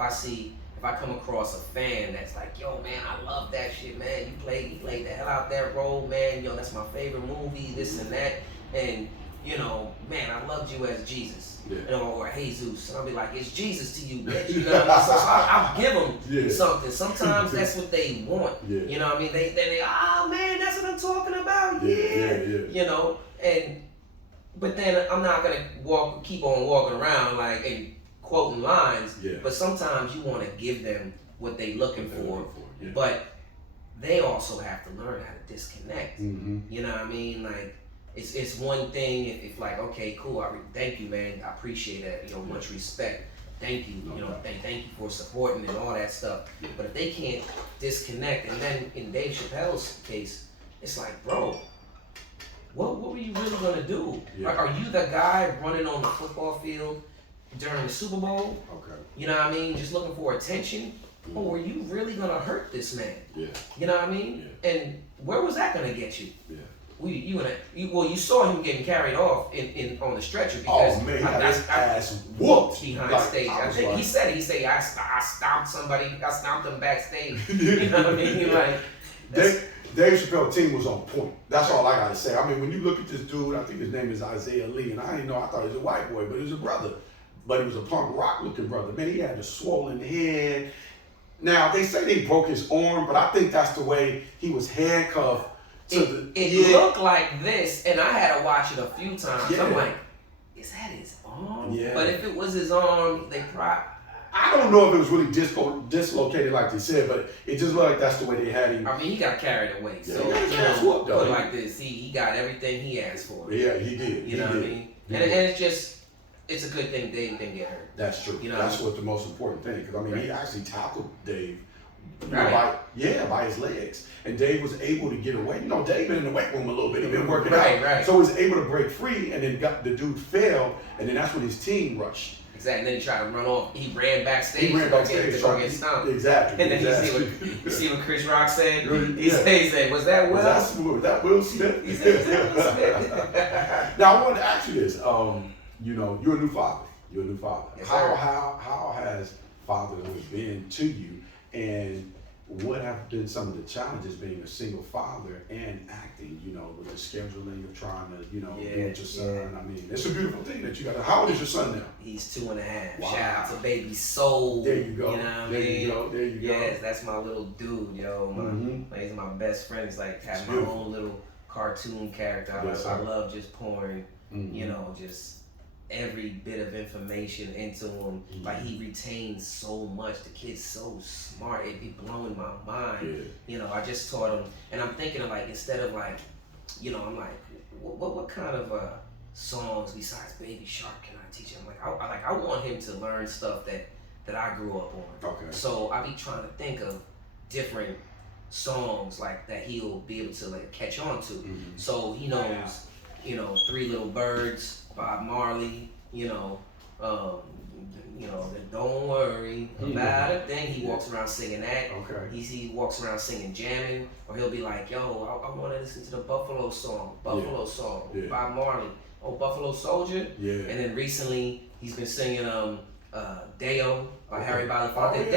I come across a fan that's like, yo, man, I love that shit, man. You played the hell out that role, man. Yo, that's my favorite movie, this and that. And, man, I loved you as Jesus. Or Jesus. And I'll be like, it's Jesus to you, bitch. You know what I mean? So I'll give them something. Sometimes that's what they want. Yeah. You know what I mean? They oh, man, that's what I'm talking about. Yeah. But then I'm not going to keep on walking around like and quoting lines, but sometimes you want to give them what they're looking for. But they also have to learn how to disconnect. You know what I mean? Like, it's one thing if like, okay, cool, thank you, man, I appreciate that, much respect, thank you, thank you for supporting and all that stuff. But if they can't disconnect, and then in Dave Chappelle's case, it's like, bro, what were you really gonna do? Yeah. Are you the guy running on the football field during the Super Bowl? Okay. You know what I mean? Just looking for attention? Or are you really gonna hurt this man? Yeah. You know what I mean? Yeah. And where was that gonna get you? Yeah. You saw him getting carried off in on the stretcher because Oh man, he got his ass whooped behind like, stage. I think he said I stomped somebody. I stomped him backstage. Yeah. You know what I mean? Like Dave Chappelle's team was on point. That's all I gotta say. I mean, when you look at this dude, I think his name is Isaiah Lee, and I didn't know. I thought he was a white boy, but he was a brother. But he was a punk rock looking brother. Man, he had a swollen head. Now they say they broke his arm, but I think that's the way he was handcuffed. It looked like this, and I had to watch it a few times. Yeah. I'm like, is that his arm? Yeah. But if it was his arm, they probably. I don't know if it was really dislocated like they said, but it just looked like that's the way they had him. I mean, he got carried away. Yeah, So he got his ass put whooped, though. it like this, he got everything he asked for. Yeah, he did. You know what I mean? And it's a good thing Dave didn't get hurt. That's true. You know That's what the most important thing. Because I mean, Right. he actually tackled Dave. Right. By his legs, and Dave was able to get away. You know, Dave been in the weight room a little bit. He been working out, Right. so he was able to break free, and then the dude fell, and then that's when his team rushed. Exactly. And then he tried to run off. He ran backstage. He ran to go backstage, get stomped. Exactly. And then exactly. you see what Chris Rock said? He Yeah. said, was that Will? Was that Will Smith? He said, was that Will Smith? Now I wanted to ask you this. You know, you're a new father. You're a new father. Yes, sir. How has fatherhood been to you, and what have been some of the challenges being a single father and acting? You know, with the scheduling of trying to, be with your son. Yeah. I mean, it's a beautiful thing that you got. How old is your son now? He's 2.5. Wow. Shout out to baby Soul. There you go. You know what I There mean? you go. There you go. Yes, that's my little dude, yo. He's my best friend. He's like have my beautiful. own little cartoon character. Yes, I sir. love just pouring, just every bit of information into him. Like he retains so much. The kid's so smart. It be blowing my mind. Yeah. I just taught him, and I'm thinking of like instead of like, I'm like, what kind of songs besides Baby Shark can I teach him? I want him to learn stuff that I grew up on. Okay. So I be trying to think of different songs like that he'll be able to like catch on to. So he knows, Three Little Birds, Bob Marley, the Don't Worry About a Thing. He walks around singing that. Okay. He walks around singing jamming, or he'll be like, yo, I want to listen to the Buffalo song, Bob Marley. Oh, Buffalo Soldier. Yeah. And then recently he's been singing Deo by Harry Belafonte.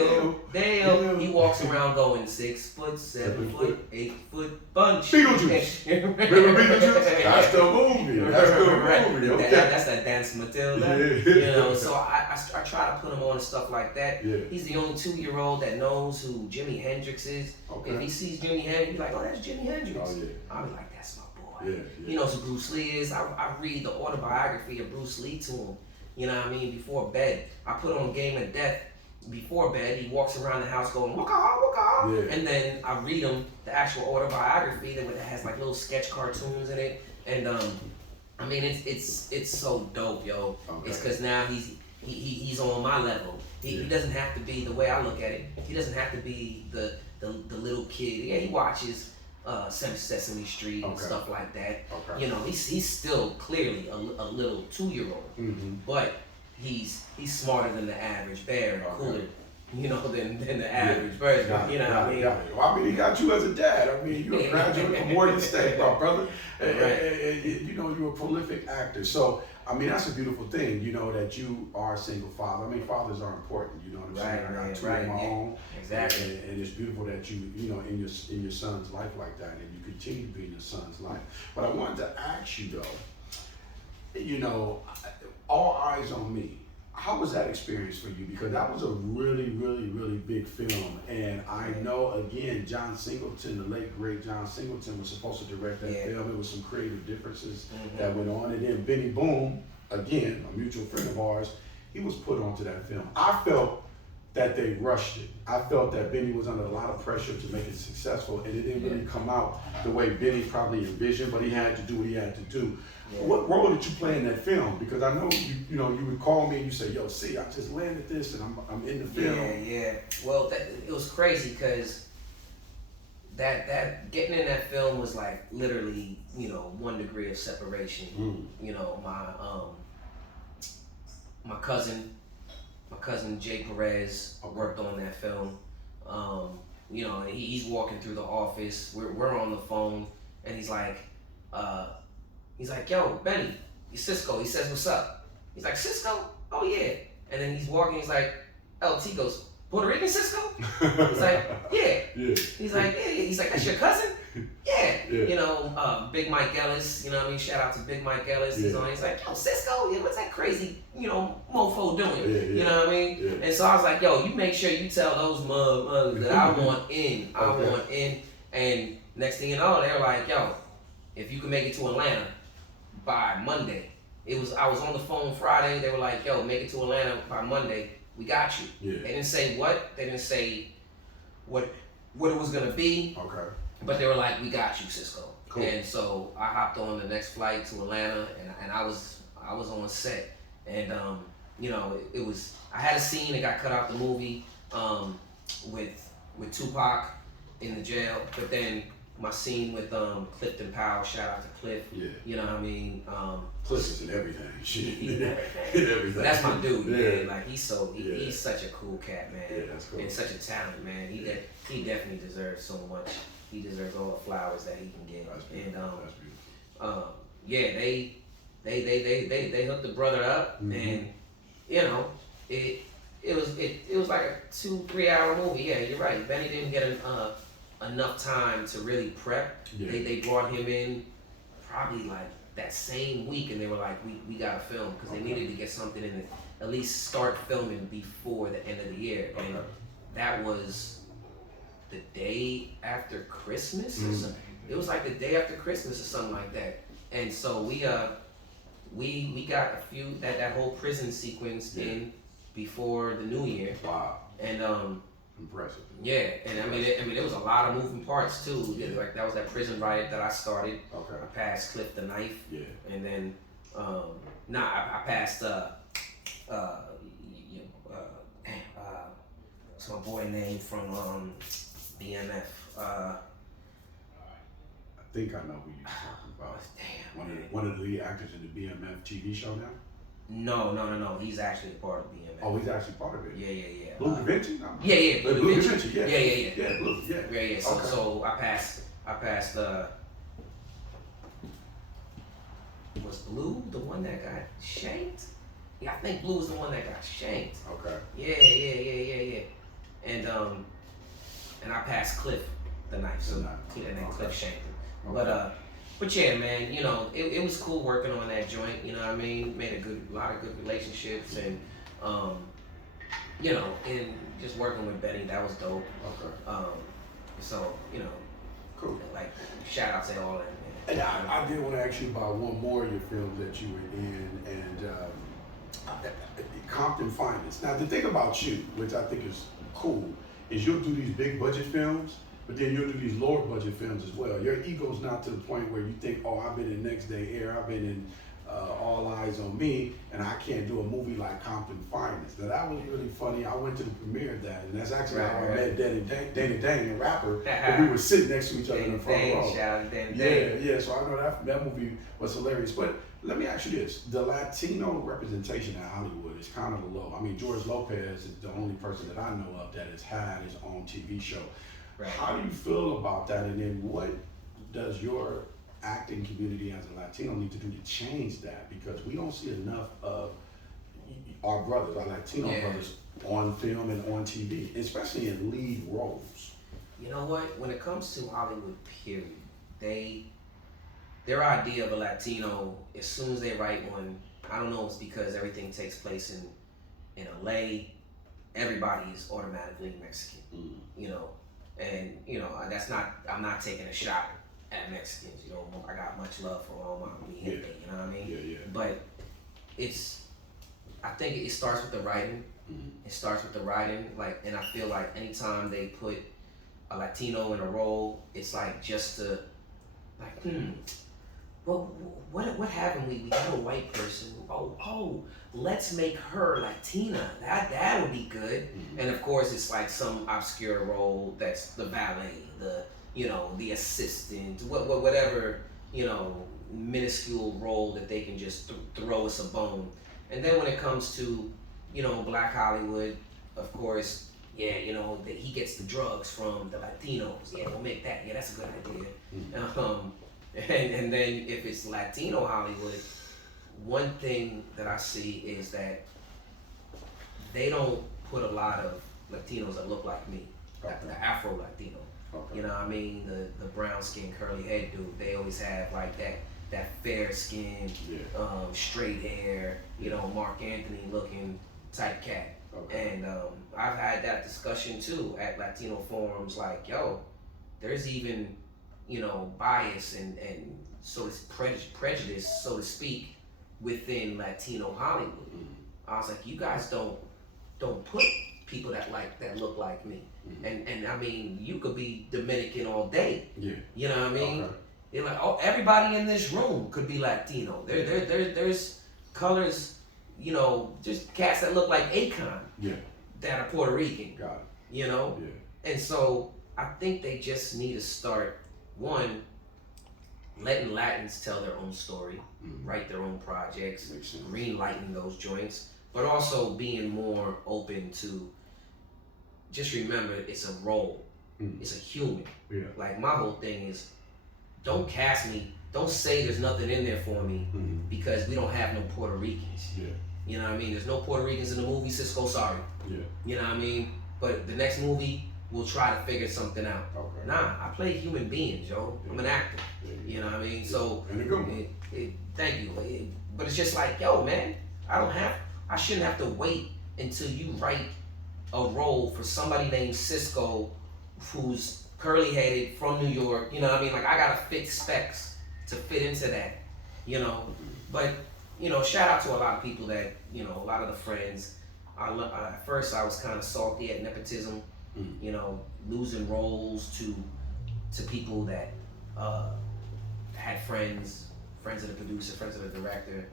Oh, yeah. Deo. He walks around going 6 foot, 7 foot, 8 foot bunch. Beetlejuice. Remember Beetlejuice? That's the movie. That's the movie. Okay. That's that Dance Matilda. Yeah. So I try to put him on stuff like that. Yeah. He's the only 2-year-old that knows who Jimi Hendrix is. Okay. If he sees Jimi Hendrix, he'll be like, oh, that's Jimi Hendrix. Oh, yeah. I'll be like, that's my boy. Yeah. He knows who Bruce Lee is. I read the autobiography of Bruce Lee to him. You know what I mean? Before bed. I put on Game of Death before bed. He walks around the house going, waka, waka. Yeah. And then I read him the actual autobiography that has like little sketch cartoons in it. And I mean, it's so dope, yo. Okay. It's because now he's on my level. He doesn't have to be, the way I look at it, he doesn't have to be the little kid. Yeah, he watches Sesame Street and stuff like that. Okay. He's still clearly a little 2-year-old, but he's smarter than the average bear, and cooler, than the average version. Got it. What I mean? Well, I mean, he got you as a dad. I mean, you're a graduate from Morgan State, my brother. And, you're a prolific actor. So, I mean, that's a beautiful thing, that you are a single father. I mean, fathers are important, you know what I'm saying? I got 2 of my own. Exactly. And it's beautiful that you in your son's life like that, and you continue to be in your son's life. But I wanted to ask you, though, All Eyes on Me. How was that experience for you? Because that was a really, really, really big film. And I know, again, John Singleton, the late, great John Singleton, was supposed to direct that film. There was some creative differences that went on. And then Benny Boom, again, a mutual friend of ours, he was put onto that film. I felt that they rushed it. I felt that Benny was under a lot of pressure to make it successful, and it didn't really come out the way Benny probably envisioned, but he had to do what he had to do. Yeah. What role did you play in that film? Because I know you would call me and you say, "Yo, see, I just landed this and I'm in the film." Yeah. Well, it was crazy because that getting in that film was like literally, 1 degree of separation. You know, my cousin Cisco Reyes worked on that film. And he's walking through the office. We're on the phone, and he's like, "Yo, Benny, it's Cisco." He says, "What's up?" He's like, "Cisco? Oh yeah." And then he's walking. He's like, LT goes, "Puerto Rican Cisco?" He's like, "Yeah." Yeah. He's like, "Yeah." He's like, "That's your cousin?" Yeah. Yeah. Big Mike Ellis. You know what I mean? Shout out to Big Mike Ellis. He's Yeah. on. He's like, "Yo, Cisco, yeah, what's that crazy, mofo doing?" Yeah. You know what I mean? Yeah. And so I was like, "Yo, you make sure you tell those motherfuckers that I want in. I Okay. want in." And next thing you know, they were like, "Yo, if you can make it to Atlanta by Monday." I was on the phone Friday. They were like, "Yo, make it to Atlanta by Monday. We got you." Yeah. They didn't say what. They didn't say what it was gonna be. Okay. But they were like, "We got you, Cisco." Cool. And so I hopped on the next flight to Atlanta, and I was on set, and it was, I had a scene that got cut out the movie with Tupac in the jail, but then my scene with Clifton Powell, shout out to Cliff. Yeah. You know what I mean? Cliff is in everything. He's in everything. In everything. That's my dude, Yeah. man. Like he's Yeah. such a cool cat, man. Yeah, that's cool. And such a talent, man. He definitely deserves so much. He deserves all the flowers that he can get. That's And beautiful. That's beautiful. yeah, they hooked the brother up, and it was like a 2-3 hour movie. Yeah, you're right. Benny didn't get enough time to really prep. Yeah. They brought him in probably like that same week, and they were like, we gotta film, because they needed to get something in, at least start filming before the end of the year. And that was the day after Christmas or something. It was like the day after Christmas or something like that. And so we got a few that whole prison sequence in before the new year. Wow. And Impressive. yeah, and I mean it was a lot of moving parts too. Like that was that prison riot that I started. Okay. I passed Cliff the knife. Yeah. And then I passed what's my boy name from BMF? I think I know who you're talking about. Damn. One of the lead actors in the BMF TV show now? No. He's actually a part of BMF. Oh, he's actually part of it. Yeah. Blue Da Vinci? No. Yeah. Blue Da Vinci, yeah. Yeah. Yeah, Blue, yeah. Yeah. So, Okay. so I passed was Blue the one that got shanked? Yeah, I think Blue was the one that got shanked. Okay. Yeah. And I passed Cliff the knife, so The knife. and then Cliff shanked him. Okay. But yeah, man, it was cool working on that joint. You know what I mean? Made a lot of good relationships, and and just working with Benny, that was dope. Okay. So Cool. like shout out to all that. And I did want to ask you about one more of your films that you were in, and Compton Finest. Now, the thing about you, which I think is cool, is you'll do these big budget films, but then you'll do these lower budget films as well. Your ego's not to the point where you think, oh, I've been in Next Day Air, I've been in All Eyes on Me, and I can't do a movie like Compton Finest. Now, that was really funny. I went to the premiere of that, and that's actually how I met Danny Dang, a rapper, and we were sitting next to each other in the front row. Shout out to Danny. Yeah, so I know that movie was hilarious. But let me ask you this. The Latino representation in Hollywood is kind of low. I mean, George Lopez is the only person that I know of that has had his own TV show. Right. How do you feel about that? And then what does your acting community as a Latino need to do to change that? Because we don't see enough of our brothers, our Latino brothers, on film and on TV, especially in lead roles. You know what? When it comes to Hollywood, period, their idea of a Latino, as soon as they write one, I don't know, it's because everything takes place in LA, everybody is automatically Mexican. And I'm not taking a shot at Mexicans. I got much love for all my mi gente, you know what I mean? Yeah. But I think it starts with the writing. It starts with the writing, and I feel like anytime they put a Latino in a role, it's like just to, well, what happened? We got a white person. Oh, let's make her Latina. That would be good. And of course, it's like some obscure role that's the valet, the assistant, whatever, minuscule role that they can just throw us a bone. And then when it comes to, Black Hollywood, of course, yeah, that he gets the drugs from the Latinos. Yeah, we'll make that. Yeah, that's a good idea. And then if it's Latino Hollywood, one thing that I see is that they don't put a lot of Latinos that look like me, the Afro Latino. Okay. You know what I mean? The brown skin, curly head dude. They always have like that fair skin, straight hair, Mark Anthony looking type cat. Okay. And I've had that discussion too at Latino forums, like, yo, there's even, bias and so it's prejudice, so to speak, within Latino Hollywood. Mm-hmm. I was like, you guys don't put people that look like me. Mm-hmm. And I mean, you could be Dominican all day. Yeah. You know what I mean? Okay. You're like, oh, everybody in this room could be Latino. There's colors, just cats that look like Akon. Yeah. That are Puerto Rican. Got it. Yeah. And so I think they just need to start, one, letting Latins tell their own story, write their own projects, green-lighting those joints, but also being more open to, just remember, it's a role. It's a human. Yeah. Like, my whole thing is, don't cast me, don't say there's nothing in there for me because we don't have no Puerto Ricans. Yeah. You know what I mean? There's no Puerto Ricans in the movie, Cisco, sorry. Yeah. You know what I mean? But the next movie, we'll try to figure something out. Okay. Nah, I play human beings, yo. Yeah. I'm an actor. Yeah. You know what I mean? Yeah. So, thank you. But it's just like, yo, man, I shouldn't have to wait until you write a role for somebody named Cisco who's curly headed from New York. You know what I mean? Like, I gotta fit specs to fit into that, But, shout out to a lot of people that, a lot of the friends. At first I was kind of salty at nepotism, losing roles to people that had friends of the producer, friends of the director,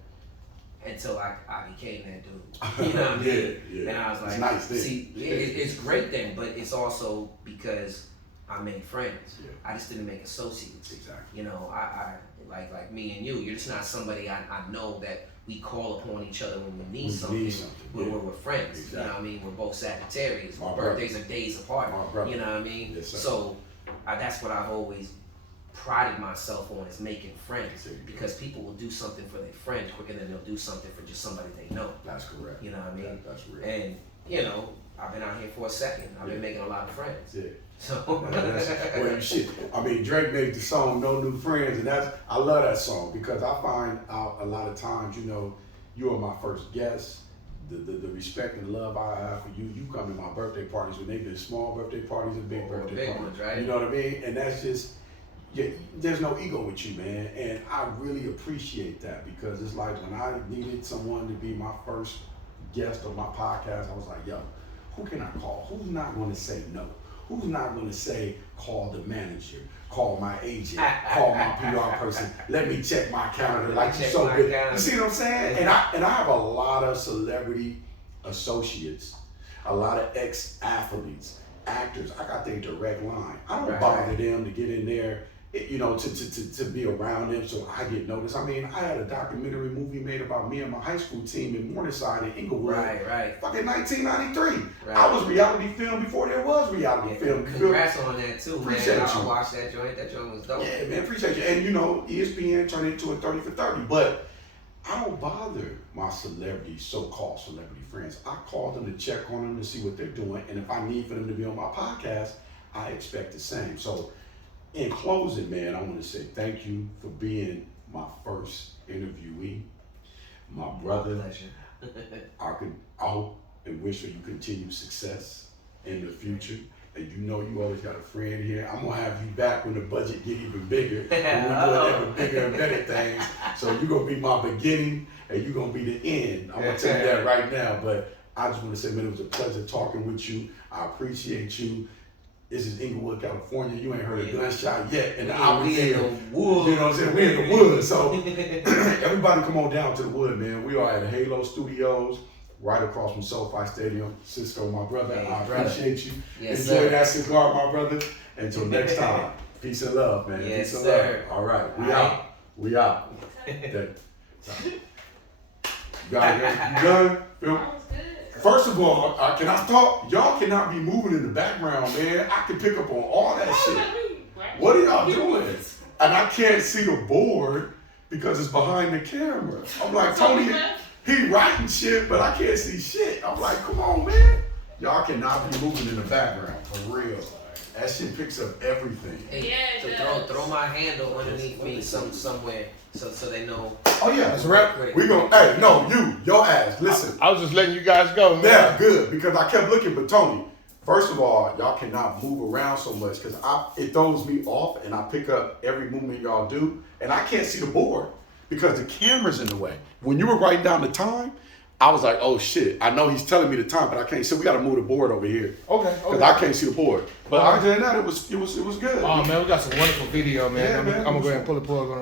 until I became that dude. You know what I mean? Yeah. And I was like, it's nice see, it's great then, but it's also because I made friends. Yeah. I just didn't make associates. Exactly. I like me and you. You're just not somebody I know that we call upon each other when we need something. When we're friends. Exactly. You know what I mean? We're both Sagittarius. Our birthdays are days apart. You know what I mean? Yes, so that's what I've always prided myself on, is making friends, because people will do something for their friend quicker than they'll do something for just somebody they know. That's correct. You know what I mean? That's real. And I've been out here for a second. I've been making a lot of friends. Yeah. So well, shit. I mean, Drake made the song "No New Friends," and I love that song because I find out a lot of times, you are my first guest. The respect and love I have for you. You come to my birthday parties when they've been small birthday parties and big birthday parties. Ones, right? You know what I mean? And that's just. Yeah, there's no ego with you, man, and I really appreciate that, because it's like when I needed someone to be my first guest on my podcast, I was like, yo, who can I call? Who's not going to say no? Who's not going to say, call the manager, call my agent, call my PR person, let me check my calendar, like you're so good. You see what I'm saying? And I have a lot of celebrity associates, a lot of ex-athletes, actors. I got their direct line. I don't bother them to get in there, to be around them so I get noticed. I mean, I had a documentary movie made about me and my high school team in Morningside in Inglewood. Right. Fucking 1993. Right. I was reality film before there was reality film. Congrats on that too, appreciate man. I watched that joint. That joint was dope. Yeah, man, appreciate you. And ESPN turned into a 30 for 30. But I don't bother my so-called celebrity friends. I call them to check on them to see what they're doing. And if I need for them to be on my podcast, I expect the same. So in closing, man, I want to say thank you for being my first interviewee. My brother. My pleasure. I hope and wish for you continued success in the future. And you always got a friend here. I'm going to have you back when the budget get even bigger. When we do even bigger and better things. So you're going to be my beginning and you're going to be the end. I'm going to tell you that right now. But I just want to say, man, it was a pleasure talking with you. I appreciate you. This is Inglewood, California. You ain't heard a gunshot yet. And we in the woods. You know what I'm saying? We in the woods. So everybody come on down to the wood, man. We are at Halo Studios, right across from SoFi Stadium. Cisco, my brother, I appreciate you. Yes, Enjoy that cigar, my brother. Until next time. Peace and love, man. Yes, Peace and sir. love. All right, we All right. out. We out. You got it? You done? Phil? That was good. First of all, can I talk? Y'all cannot be moving in the background, man. I can pick up on all that shit. What are y'all doing? And I can't see the board because it's behind the camera. I'm like, Tony, he writing shit, but I can't see shit. I'm like, come on, man. Y'all cannot be moving in the background, for real. That shit picks up everything. Hey, Yeah, so it does. throw my handle underneath me somewhere so they know. Oh yeah, That's a wrap. we gonna. Hey, no, your ass. Listen, I was just letting you guys go, man. yeah, good because I kept looking, but Tony. First of all, y'all cannot move around so much because it throws me off, and I pick up every movement y'all do, and I can't see the board because the camera's in the way. When you were writing down the time, I was like, oh shit, I know he's telling me the time, but I can't see. We got to move the board over here Okay. because I can't see the board. But other than that, it was good. Oh man, we got some wonderful video, man. Yeah, I'm man. gonna go ahead and pull the plug on it.